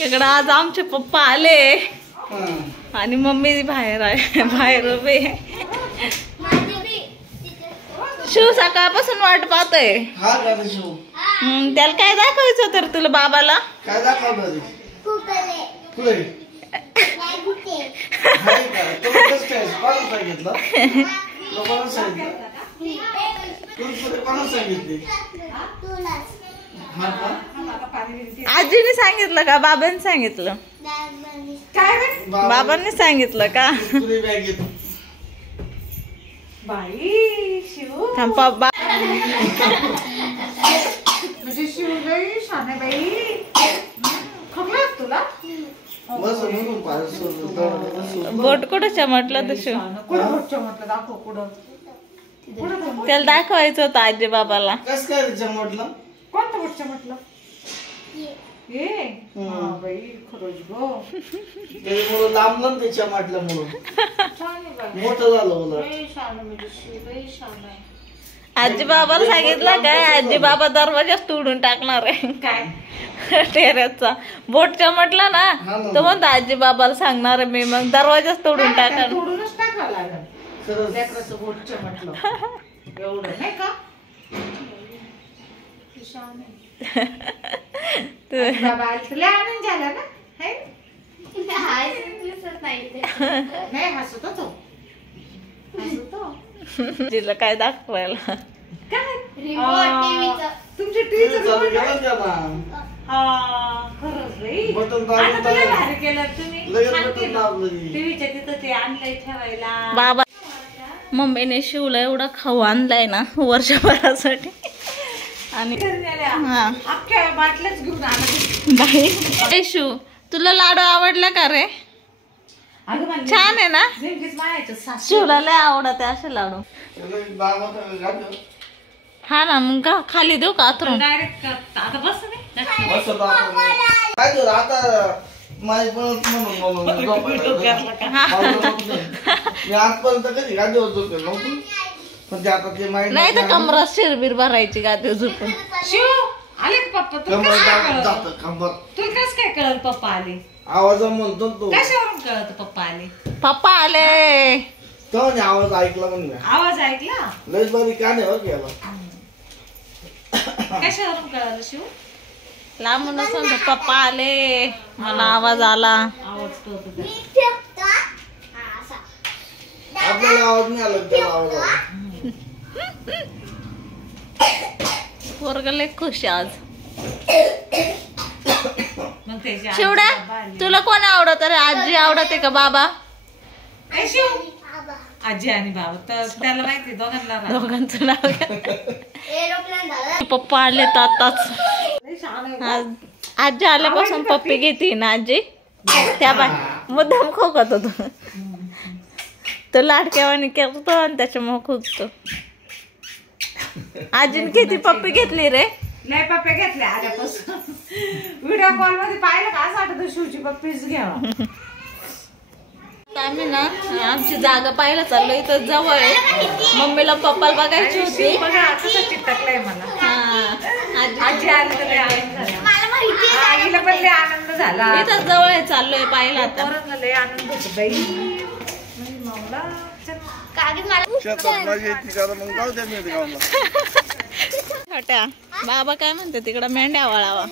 इकडं आज आमचे पप्पा आले आणि मम्मी बाहेर आहे, बाहेर उभे. शिव सकाळपासून वाट पाहतोय. त्याला काय दाखवायचं तर तुला बाबाला? काय दाखवलं? आजीने सांगितलं का बाबांनी सांगितलं? बाबांनी सांगितलं का? बाई शिव म्हणजे शिव लई शाने बाई. खबर तुला बोट कुठं चमटलं तर शिव? कुठं बोट चमटलं? दाखव कुठं. त्याला दाखवायचं होतं आजी बाबाला. कस काय चमटलं? कोणतं बोट चमटलं? ये बाई खरंच गो. त्याच्यामुळं लांबलं ते चमटल्यामुळं मोठं झालं उलट. आजी बाबाला सांगितलं काय? आजी बाबा दरवाजाच तोडून टाकणार आहे. काय टेरेसचा बोट चमटला ना तर म्हणतो आजी बाबाला सांगणार आहे मी, मग दरवाजाच तोडून टाकणार. तोडूनच टाकावं लागेल लेकराचं बोट चमटलं एवढं नाही का? बाबा तुला आनंद झाला ना? नाही हसत होतो. तिला काय दाखवायला? तुमची टीव्हीचं बाबा मम्मीने शिवला एवढा खाऊ आणलाय ना वर्षभरासाठी. आणि बाटल्याच घेऊन बाई शिव तुला लाडू आवडला का रे? छान आहे ना? शिवला लय आवडत आहे असे लाडू. हा ना मग का खाली देऊ का आतरून? डायरेक्ट आता बस माझी पण आजपर्यंत कधी गादीवर झोपेल नव्हतं, पण ते आता ते माहिती नाही तर कमरात शिरबीर भरायची गादीवर झोपून. शिव आले का पप्पा? तुला कसं काय कळलं पप्पा आले? आवाज म्हणतो तो. कशावरून कळत पप्पा आले? पप्पा आले तो आवाज ऐकला म्हणून. आवाज ऐकला? लयच बारी का नाही बघ याला. कशावरून कळलं शिव? लांबूनच म्हणतो पप्पा आले, मला आवाज आला. आपल्याला आवाज नाही आला त्याला आवाज आला. पोरग लय खुश आज. मग शिवड्या तुला कोण आवडत रे? आजी आवडते का बाबा? आजी आणि बाबा तर त्याला माहिती दोघांना. दोघांचं नाव पप्पा आले तर आताच. आजी आल्यापासून पप्पी घेते ना आजी. त्या बाय मुद्दाम खोकत होतो तो लाडक्यावानी करतो आणि त्याच्यामुळे खोकतो. आजीने किती पप्पी घेतली रे? नाही पप्पी घेतल्या आल्यापासून. व्हिडिओ कॉल मध्ये पाहिलं का असं वाटत शिवची पप्पीच घ्यावा. आम्ही ना आमची जागा पाहायला चाललो. इथं जवळ आहे. मम्मीला पप्पाला बघायची होती. चिटकलंय मला. आजी आली तर आईला पण लय आनंद झाला. इथं जवळ आहे चाललोय पाहायला. आता लय आनंद होतो बाई. छोट्या बाबा काय म्हणते तिकडं मेंढ्या वळावा.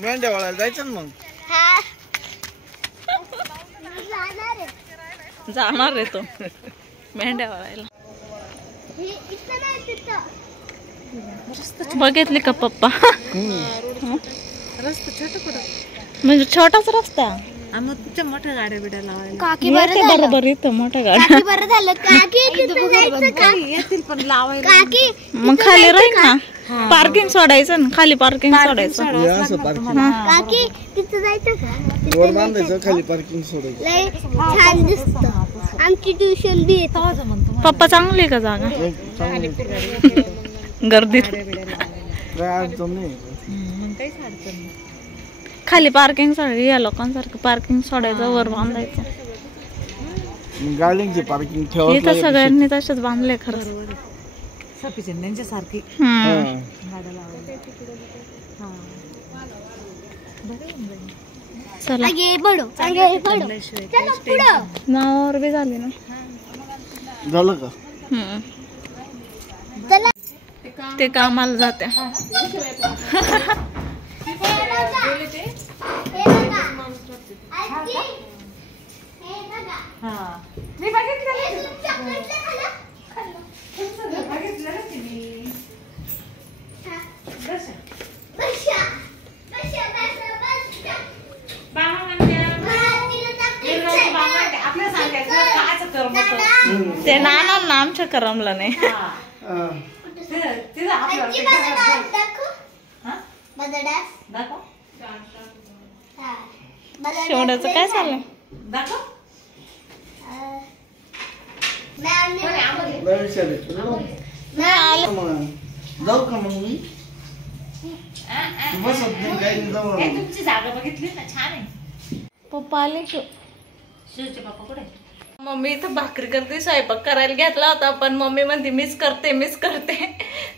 मेंढ्या वळायला जायचं ना मग. जाणार आहे तो मेंढ्या वळायला. बघितली का पप्पा? रस्ता छोटा कुठं म्हणजे छोटाच रस्ता. मग तुमच्या मोठ्या गाड्या बिड्या लावायला काकी बरोबर इथं मोठ्या गाड्या बरं झालं काकी येतील पण लावायला. मग खाली राहील ना पार्किंग सोडायचं ना. खाली पार्किंग सोडायचं. काकी तिथं जायचं का? वर बांधायचं खाली पार्किंग सोडायचं. लय छान दिसतं. आमची ट्युशन बी येतं. पप्पा चांगली का जागा? गर्दीत खाली पार्किंग सोडायचं. या लोकांसारखं पार्किंग सोडायचं वर बांधायचं. गाडीची पार्किंग ठेवा. इथं सगळ्यांनी तसंच बांधलंय खरं. त्यांच्यासारखी हम्म. गाड्या लावायला. चला आगे बडो चला पुढं. नावावर बी झाले ना. झालं का? चला ते कामाला जाते. मी बघितलं आपल्या सांगायचं कायचं कर्म कर. ते नाना आमच्या करमलं नाही. तिथं आपल्याला ते करायचं. दाखव शेवड्याचं काय चाललंय? दाखव. नवीन शाळेत नाही आलं. मग जाऊ का मग मी? बस काही जाऊ हे तुमची जागा बघितली ना, छान आहे. पप्पा आले की शिवचे पप्पा कुठे? मम्मी इथं भाकरी करते. स्वयंपाक करायला घेतला होता पण मम्मी म्हणते मिस करते.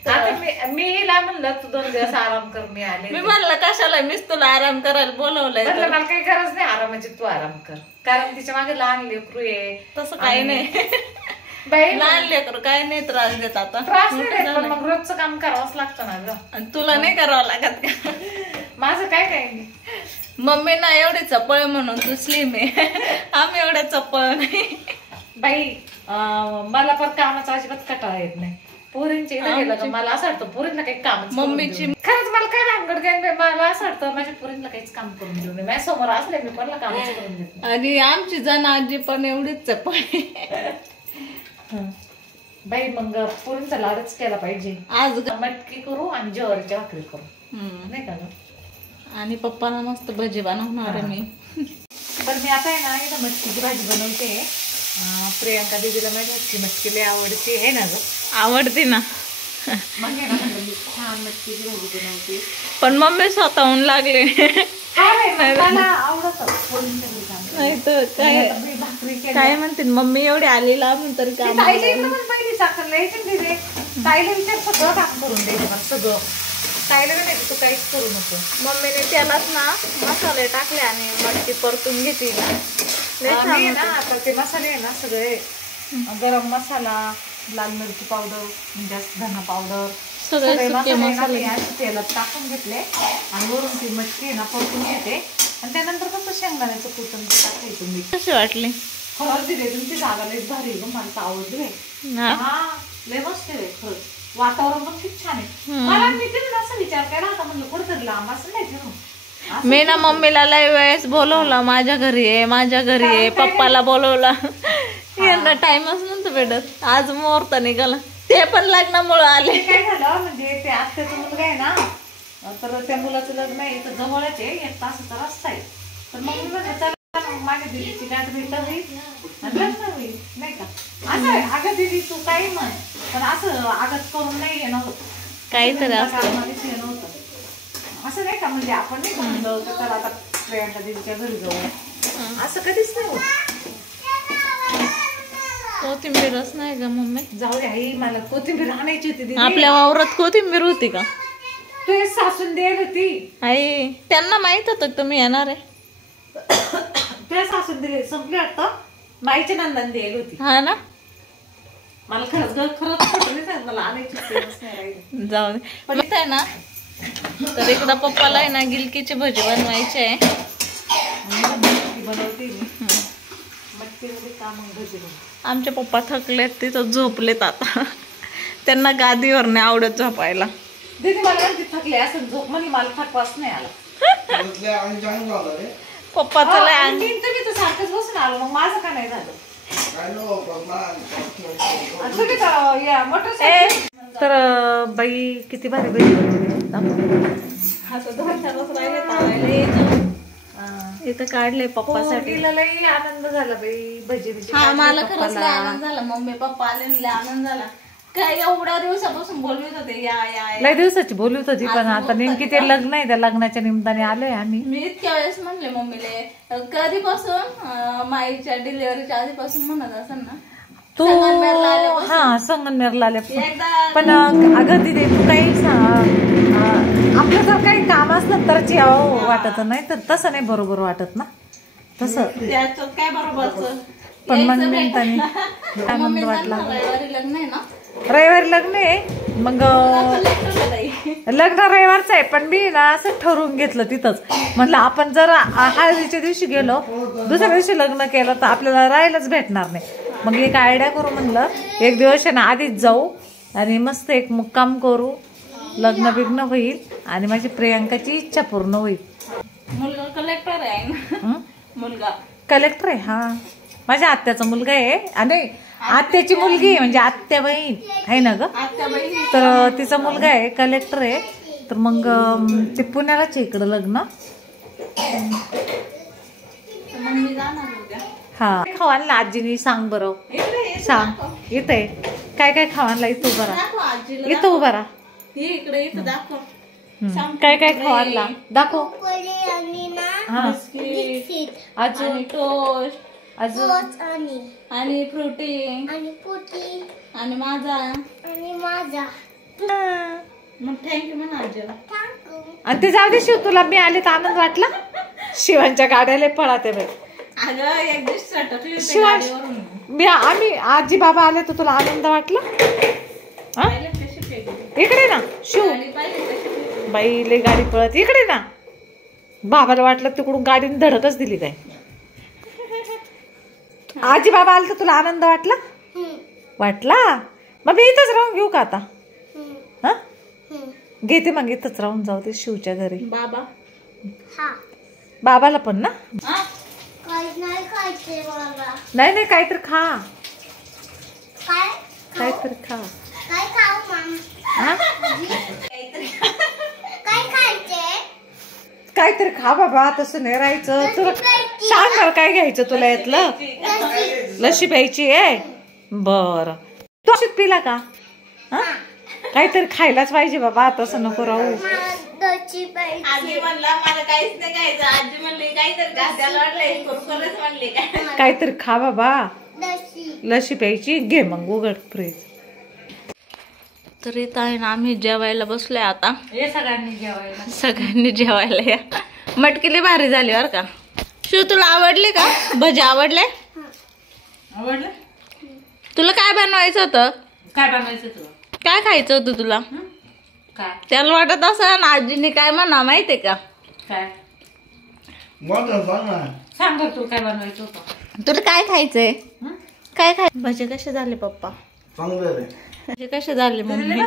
आता मी हिला म्हणलं तू 2 दिवस आराम कर, मी आले. मी म्हणलं कशाला मिस तुला आराम करायला बोलवलंय. म्हटलं मला काही गरज नाही आरामाची, तू आराम कर. कारण तिच्या मागे लहान लेकरू आहे. तसं काही नाही. बाई लहान लेकरू काय नाही त्रास देत आता. त्रास नाही देत, पण मग रोजचं काम करावंच लागतं ना ग. आणि तुला नाही करावं लागत का? माझं काय नाही. मम्मी ना एवढी चपळ म्हणून तू स्लिम आहे. आम्ही एवढ्या चपळ नाही. बाई मला पण कामाचा अजिबात कटाळा येत नाही. पोरींच्या इथे गेलं का मला असं वाटतं पोरींना काही काम. मम्मीची खरंच मला काय भानगड काय, मला असं वाटतं माझ्या पोरींना काहीच काम करून देऊ नये. माझ्या समोर असले मी कोणाला कामच करून देत नाही. आणि आमची जण आजी पण एवढीच चपळ आहे. बाई मग पोरींचा लाडच केला पाहिजे. आज मटकी करू आणि ज्वारीच्या भाकरी करू, नाही का ग? आणि पप्पाला मस्त भजी बनवणार आहे मी. पण मी आता आहे ना इथं मटकीची भाजी बनवते. प्रियांका दीदीला माझी हातची मटकी लय आवडते, आहे ना ग? आवडते ना. मग आहे ना मी छान मटकीची भाजी बनवते. पण मम्मी स्वतःहून लागले. मला आवडत नाही तर काय भाकरी काय म्हणते मम्मी एवढी आली लांबून तरी काम. पहिली साखर यायची दिले ताईला विचार सगळं काम करून द्यायचं मला सगळं. ताईला नाही तू काहीच करू नको. मम्मीने त्यालाच ना मसाले टाकले आणि मटकी परतून घेतली. ना आता ते मसाले आहे ना सगळे गरम मसाला, लाल मिरची पावडर, म्हणजे धना पावडर, सगळे मसाले तेलात टाकून घेतले आणि वरून ती मटकी आहे ना परतून घेते. आणि त्यानंतर फक्त शेंगदाण्याचं कुटून टाकायचं. मी कशी वाटली? खरंच दिले तुमची जागा लयच भारी आहे, मला तर आवडली. हा लय मस्त आहे खरंच. वातावरण पण खूप छान आहे. मला मी तिथून असं विचार केला होता म्हणलं कुठेतरी लांब असं नाही फिरून. मी ना मम्मीला लय वेळेस बोलवलं माझ्या घरी आहे. पप्पाला बोलवलं. यांना टाइमच नव्हतं भेटत. आज मुहूर्त निघाला, ते पण लग्नामुळे आले. काय झालं म्हणजे ते आत्याचा मुलगा आहे ना, तर त्या मुलाचं लग्न आहे तर जवळच आहे, 1 तासाचा रस्ता आहे. तर मग मी म्हणलं चला मग माझ्या दिदीची गाठ भेट होईल आणि लग्न होईल, नाही का? असं अगं दिदी तू काही म्हण, पण असं आगत करून नाही येणं होत. काहीतरी येणं होतं असं नाही का? म्हणजे आपण नाही का म्हणलं तर चला आता प्रियांका दिदीच्या घरी जाऊ, असं कधीच नाही होत. कोथिंबीरच नाही ग मम्मी. जाऊ दे आई, मला कोथिंबीर आणायची होती. आपल्या वावरात कोथिंबीर होती का? तू सासून द्यायला होती. आई त्यांना माहित होतं तुम्ही येणार आहे. तुला सासून दिले संपले वाटतं. माईच्या नंदाने द्यायला होती. हा ना. मला खरंच मला आणायची. जाऊ दे. पण आहे ना तर इकडं पप्पाला आहे ना गिलकीची भजी बनवायची आहे. बनवते काम भजी. आमचे पप्पा थकलेत, तिथं झोपलेत आता. त्यांना गादीवर नाही आवडत झोपायला. दीदी मला थकले असं झोप म्हणजे मला थकवाच नाही आला. पप्पाचं लय अंग. तुम्ही तर सारखंच बसून आलो, मग माझं का नाही झालं? तर बाई किती भारी भजी इथं काढले पप्पासाठी. लई आनंद झाला बाई भजी भजी. हा मला खरंच लय आनंद झाला. मम्मी पप्पा आले आनंद झाला. काय एवढ्या दिवसापासून बोलवत होते या या. लय दिवसाची बोलवत होती, पण आता नेमकी ते लग्न आहे, त्या लग्नाच्या निमित्ताने आलोय आम्ही. मी इतक्या वेळेस म्हणले मम्मीले कधीपासून माईच्या डिलिव्हरीच्या आधीपासून म्हणत असं ना. तू हा संगमनेरला आल्यापासून. पण अगं तिथे तू काही आपलं जर काही काम असलं तरच यावं वाटत, नाही तर तसं नाही बरोबर वाटत ना तसं. त्याच्यात काय बरोबर. पण मग निमित्ताने आनंद वाटला. लग्न आहे ना, रविवारी लग्न आहे. मग लग्न रविवारचं आहे, पण मी ना असं ठरवून घेतलं तिथंच. म्हटलं आपण जर हळदीच्या दिवशी गेलो, दुसऱ्या दिवशी लग्न केलं तर आपल्याला राहायलाच भेटणार नाही. मग एक आयडिया करू म्हणलं, एक दिवस ना आधीच जाऊ आणि मस्त एक मुक्काम करू, लग्न बिग्न होईल आणि माझी प्रियांकाची इच्छा पूर्ण होईल. मुलगा कलेक्टर आहे. मुलगा कलेक्टर आहे. हा माझ्या आत्याचा मुलगा आहे आणि आत्याची मुलगी आहे, म्हणजे आत्या बहीण आहे ना ग. तर तिचा मुलगा आहे कलेक्टर आहे. तर मग ते पुण्यालाच आहे इकडं लग्न. हा खाऊ आणला आजीनी, सांग बरं, सांग इथे काय काय खाऊ आणला. इथं उभा राहा, इथं उभा राहा. इकडे इथं दाखव काय काय खाऊ आणला दाखव. हा आणि टोस्ट अजून आणि फ्रुटी आणि माझा. मग थँक्यू म्हणा आजीला. आणि ते जाऊ दे शिव, तुला मी आले तर आनंद वाटला. शिवांच्या गाड्याला पळाते बाई. अगं एक दिवस सटकली शिवांश मी आम्ही आजी बाबा आले तर तुला आनंद वाटला. इकडे ना शिव, बाई लय गाडी पळत. इकडे ना, बाबाला वाटलं तिकडून गाडीने धडकच दिली काय. आजी बाबा आले तर तुला आनंद वाटला. वाटला मग मी इथंच राहून घेऊ का आता. हा घेते मग, इथंच राहून जाऊ दे शिवच्या घरी. बाबा बाबाला पण ना. नाही नाही काहीतरी खा, काहीतरी खा. काहीतरी खा बाबा, तसं नाही राहायचं. तुला सांग बरं काय घ्यायचं तुला यातलं. लस्सी प्यायची आहे. बरं तू अशीच पिला का. हा काहीतरी खायलाच पाहिजे बाबा, तसं नको राहू. आजी म्हणला मला काहीच नाही खायचं. आजी म्हणली काहीतरी घासायला वाटलंय कुरकुरेच म्हणले काय. काहीतरी खा बाबा, लस्सी प्यायची. घे मग उघड फ्रीज. तर इथं आहे ना आम्ही जेवायला बसलोय आता. सगळ्यांनी जेवायला या. मटकीली भारी झाली बरं का. शिव तुला आवडले का भजी. आवडले तुला. काय बनवायचं होतं. काय खायचं होतं तुला. त्याला वाटत असं ना आजीने काय म्हणा माहितीये का. सांग तुला काय बनवायचं होतं. तुला काय खायचंय. काय खाय. भजे कसे झाले पप्पा. भजे कसे झाले मम्मी.